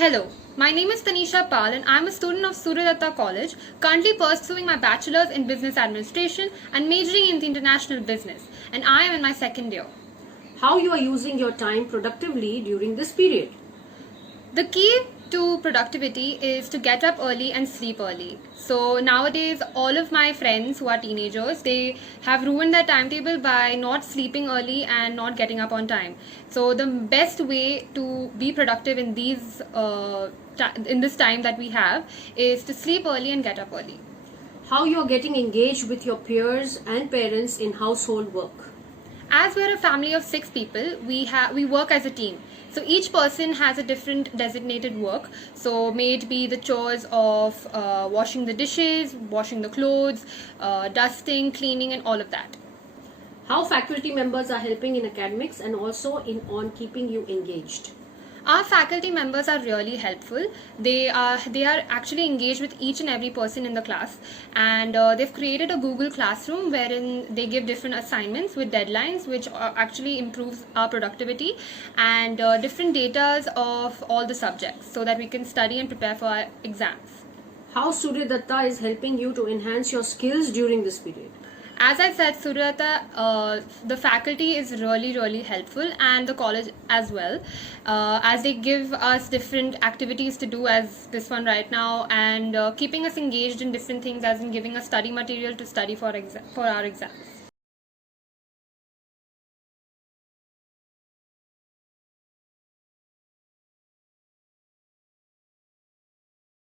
Hello, my name is Tanisha Pal and I am a student of Suryadatta College, currently pursuing my bachelor's in business administration and majoring in international business, and I am in my second year. How you are using your time productively during this period? The key to productivity is to get up early and sleep early. So nowadays all of my friends who are teenagers, they have ruined their timetable by not sleeping early and not getting up on time. So the best way to be productive in this time that we have is to sleep early and get up early. How you are getting engaged with your peers and parents in household work? As we're a family of 6 people, we work as a team. So each person has a different designated work. So may it be the chores of washing the dishes, washing the clothes, dusting, cleaning, and all of that. How faculty members are helping in academics and also on keeping you engaged? Our faculty members are really helpful. They are actually engaged with each and every person in the class, and they've created a Google Classroom wherein they give different assignments with deadlines, which actually improves our productivity, and different datas of all the subjects so that we can study and prepare for our exams. How Suryadatta is helping you to enhance your skills during this period? As I said, Suryadatta, the faculty is really helpful, and the college as well, as they give us different activities to do as this one right now, and keeping us engaged in different things, as in giving us study material to study for our exams.